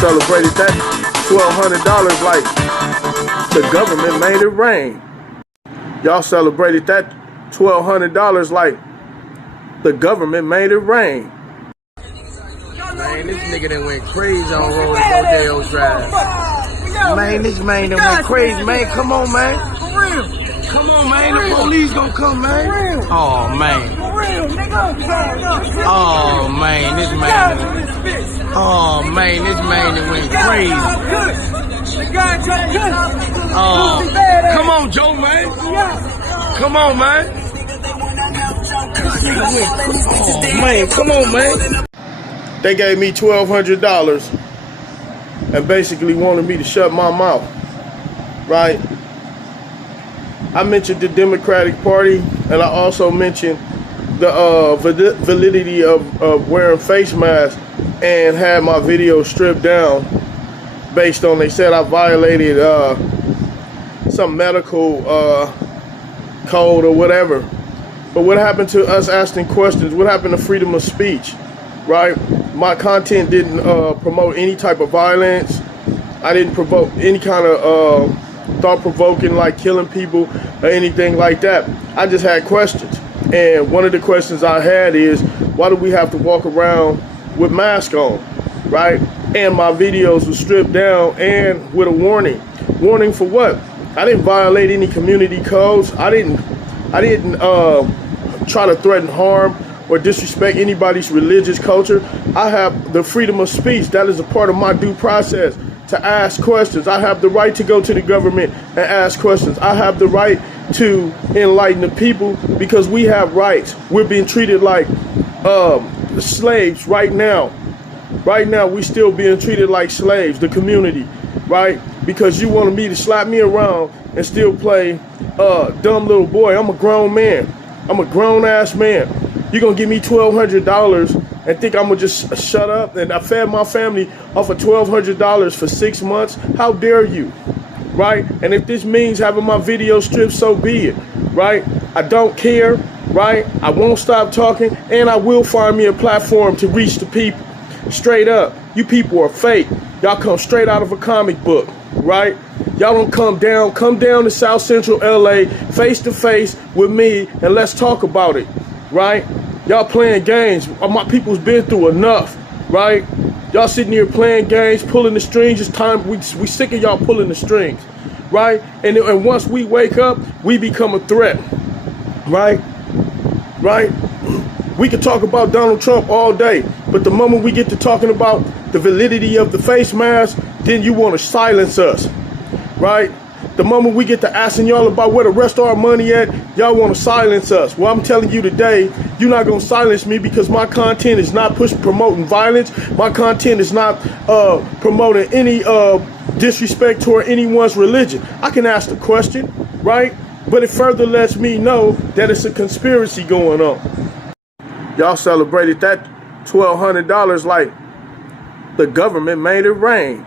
celebrated that $1,200 like the government made it rain. Y'all celebrated that $1,200 like the government made it rain. Man, this nigga done went crazy on Rolling Rodeo Drive. Man, this man done went crazy, man. Come on, man. For real. Come on, man. The police gonna come, man. Oh, man. For real, nigga. Oh, man. This man. Oh, man. This man done went crazy. Oh, come on, Joe, man. Come on, man. Oh, man. Come on, man. They gave me $1,200 and basically wanted me to shut my mouth, right? I mentioned the Democratic Party, and I also mentioned the validity of wearing face masks, and had my video stripped down based on, they said I violated some medical code or whatever. But what happened to us asking questions? What happened to freedom of speech, right? My content didn't promote any type of violence. I didn't provoke any kind of thought-provoking like killing people or anything like that. I just had questions. And one of the questions I had is, why do we have to walk around with masks on, right? And my videos were stripped down and with a warning. Warning for what? I didn't violate any community codes. I didn't try to threaten harm or disrespect anybody's religious culture. I have the freedom of speech. That is a part of my due process to ask questions. I have the right to go to the government and ask questions. I have the right to enlighten the people because we have rights. We're being treated like slaves right now. Right now, we still being treated like slaves, the community, right? Because you wanted me to slap me around and still play dumb little boy. I'm a grown man. I'm a grown ass man. You're gonna give me $1,200 and think I'm gonna just shut up? And I fed my family off of $1,200 for 6 months. How dare you, right? And if this means having my video stripped, so be it, right? I don't care, right? I won't stop talking, and I will find me a platform to reach the people. Straight up, you people are fake. Y'all come straight out of a comic book, right? Y'all don't come down to South Central LA face to face with me and let's talk about it, right? Y'all playing games. My people's been through enough, right? Y'all sitting here playing games, pulling the strings. It's time. We sick of y'all pulling the strings, right? And once we wake up, we become a threat, right? Right? We can talk about Donald Trump all day, but the moment we get to talking about the validity of the face mask, then you want to silence us, right? The moment we get to asking y'all about where the rest of our money at, y'all want to silence us. Well, I'm telling you today, you're not going to silence me because my content is not promoting violence. My content is not promoting any disrespect toward anyone's religion. I can ask the question, right? But it further lets me know that it's a conspiracy going on. Y'all celebrated that $1,200 like the government made it rain.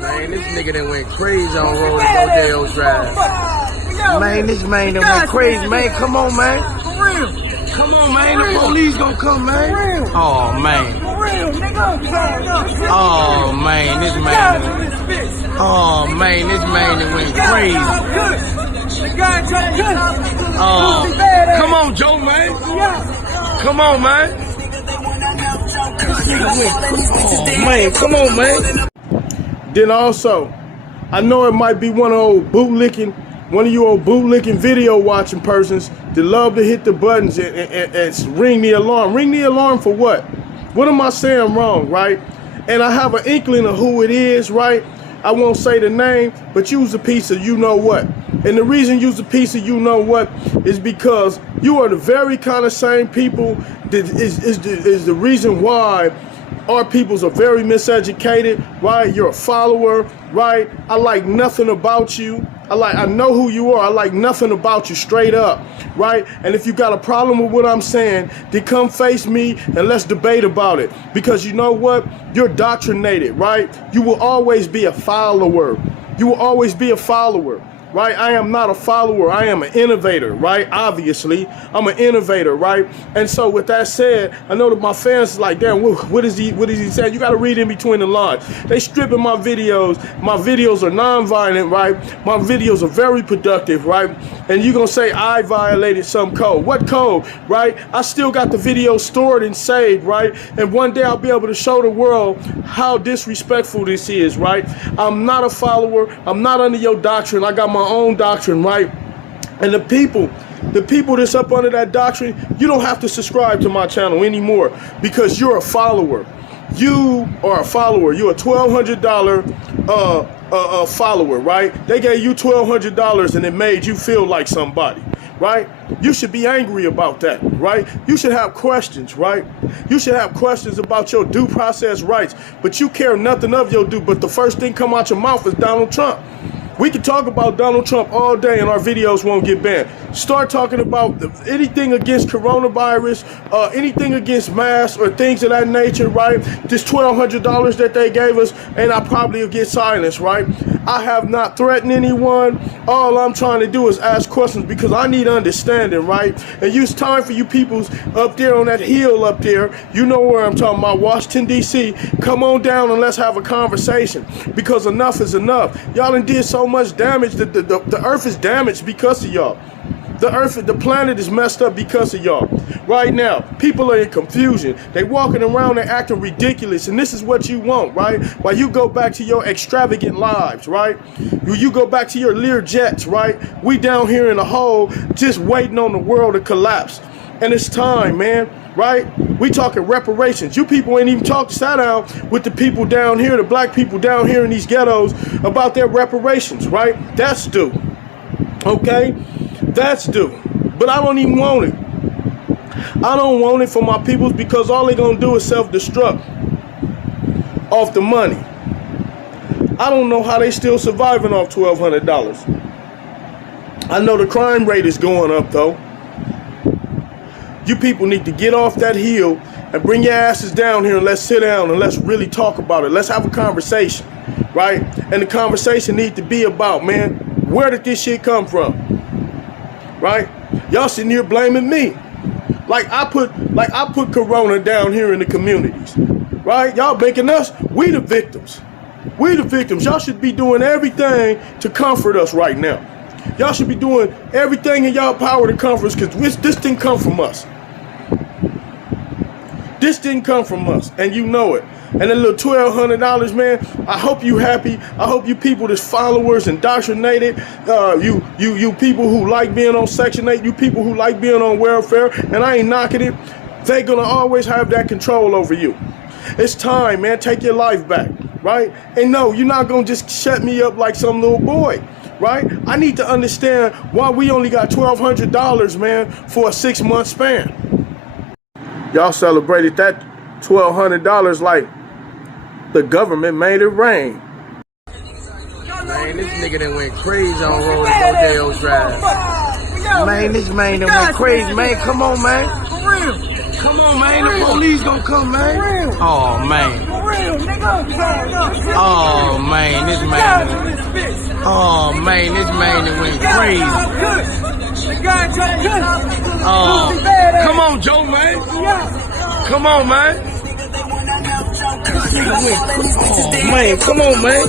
Man, this nigga done went crazy on Rolling Rodeo Drive. Man, this man done went crazy, man. Come on, man. For real. Come on, man. The police gonna come, man. Oh, man. For real, nigga. Oh, man. This man. Oh, man. This man done went crazy. Oh, come on, Joe, man. Come on, man. Oh, man. Come on, man. Then also, I know it might be one of you old bootlicking video watching persons that love to hit the buttons and ring the alarm. Ring the alarm for what? What am I saying wrong, right? And I have an inkling of who it is, right? I won't say the name, but use a piece of you know what. And the reason use a piece of you know what is because you are the very kind of same people that is the reason why our peoples are very miseducated, right? You're a follower, right? I like nothing about you. I know who you are. I like nothing about you, straight up, right? And if you got a problem with what I'm saying, then come face me and let's debate about it. Because you know what? You're doctrinated, right? You will always be a follower. You will always be a follower. right? I am not a follower. I am an innovator, right? Obviously, I'm an innovator, right? And so with that said, I know that my fans is like, damn, what is he saying? You got to read in between the lines. They stripping my videos. My videos are non-violent, right? My videos are very productive, right? And you going to say I violated some code. What code, right? I still got the video stored and saved, right? And one day I'll be able to show the world how disrespectful this is, right? I'm not a follower. I'm not under your doctrine. I got my own doctrine, right? And the people that's up under that doctrine, you don't have to subscribe to my channel anymore because you're a follower. You are a follower. You're a $1,200 follower, right? They gave you $1,200 and it made you feel like somebody, right? You should be angry about that, right? You should have questions, right? You should have questions about your due process rights, but you care nothing of your due. But the first thing come out your mouth is Donald Trump. We can talk about Donald Trump all day and our videos won't get banned. Start talking about anything against coronavirus, anything against masks or things of that nature, right? This $1,200 that they gave us, and I probably will get silenced, right? I have not threatened anyone. All I'm trying to do is ask questions because I need understanding, right? And use time for you peoples up there on that hill up there. You know where I'm talking about, Washington, D.C. Come on down and let's have a conversation because enough is enough. Y'all done did so much damage. The earth is damaged because of y'all. The planet is messed up because of y'all. Right now, people are in confusion. They walking around and acting ridiculous, and this is what you want, right? While you go back to your extravagant lives, right? You go back to your Lear jets, right? We down here in a hole just waiting on the world to collapse. And it's time, man, right? We talking reparations. You people ain't even sat down with the people down here, the black people down here in these ghettos about their reparations, right? That's due, okay? That's due. But I don't even want it. I don't want it for my peoples because all they gonna do is self-destruct off the money. I don't know how they still surviving off $1,200. I know the crime rate is going up though. You people need to get off that hill and bring your asses down here and let's sit down and let's really talk about it. Let's have a conversation, right? And the conversation needs to be about, man, where did this shit come from? Right? Y'all sitting here blaming me. Like I put Corona down here in the communities. Right? Y'all making us, we the victims. We the victims. Y'all should be doing everything to comfort us right now. Y'all should be doing everything in y'all power to comfort us because this didn't come from us. This didn't come from us, and you know it. And that little $1,200, man, I hope you happy. I hope you people that's followers, indoctrinated, you people who like being on Section 8, you people who like being on welfare, and I ain't knocking it, they gonna always have that control over you. It's time, man, take your life back, right? And no, you're not gonna just shut me up like some little boy, right? I need to understand why we only got $1,200, man, for a 6-month span. Y'all celebrated that $1,200 like the government made it rain. Man, this nigga done went crazy on Rolling Rodeo Drive. Man, this man done went crazy, man. Come on, man. For real. Come on, man. The police gonna come, man. Oh, man. For real, nigga. Oh, man. This man. Oh, man. This man done went crazy. Oh, come on, Joe, man. Come on, man. Oh, man. Come on, man.